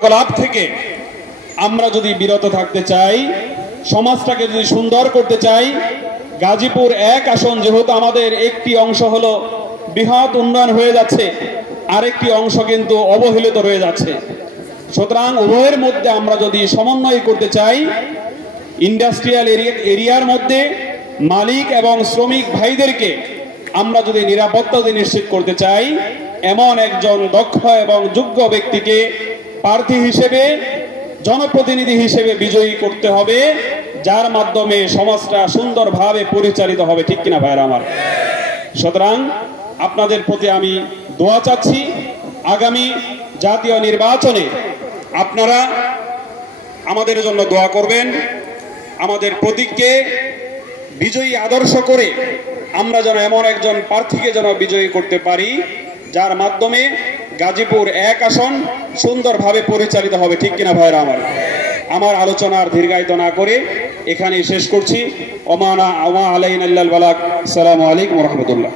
কার্যকলাপ থেকে আমরা যদি বিরত থাকতে চাই, সমাজটাকে যদি সুন্দর করতে চাই, গাজীপুর 1 আসন যেহেতু আমাদের একটি অংশ হলো বৃহৎ উন্নয়ন হয়ে যাচ্ছে, আরেকটি অংশ কিন্তু অবহেলিত রয়ে যাচ্ছে। সুতরাং উভয়ের মধ্যে আমরা যদি সমন্বয় করতে চাই, ইন্ডাস্ট্রিয়াল এরিয়ার মধ্যে মালিক এবং শ্রমিক ভাইদেরকে আমরা যদি নিরাপত্তা নিশ্চিত করতে চাই, এমন একজন দক্ষ এবং যোগ্য ব্যক্তিকে প্রার্থী হিসেবে, জনপ্রতিনিধি হিসেবে বিজয়ী করতে হবে, যার মাধ্যমে সমাজটা সুন্দরভাবে পরিচালিত হবে। ঠিক কিনা ভাইরা আমার? সুতরাং আপনাদের প্রতি আমি দোয়া চাচ্ছি, আগামী জাতীয় নির্বাচনে আপনারা আমাদের জন্য দোয়া করবেন। আমাদের প্রতীককে বিজয়ী আদর্শ করে আমরা যেন এমন একজন প্রার্থীকে যেন বিজয়ী করতে পারি, যার মাধ্যমে গাজীপুর 1 আসন সুন্দরভাবে পরিচালিত হবে। ঠিক কিনা ভাইরা আমার? আমার আলোচনার দীর্ঘায়িত না করে এখানেই শেষ করছি। ওমা আলাইনা ইল্লাল বালাগ। আসসালামু আলাইকুম ওয়া রাহমাতুল্লাহ।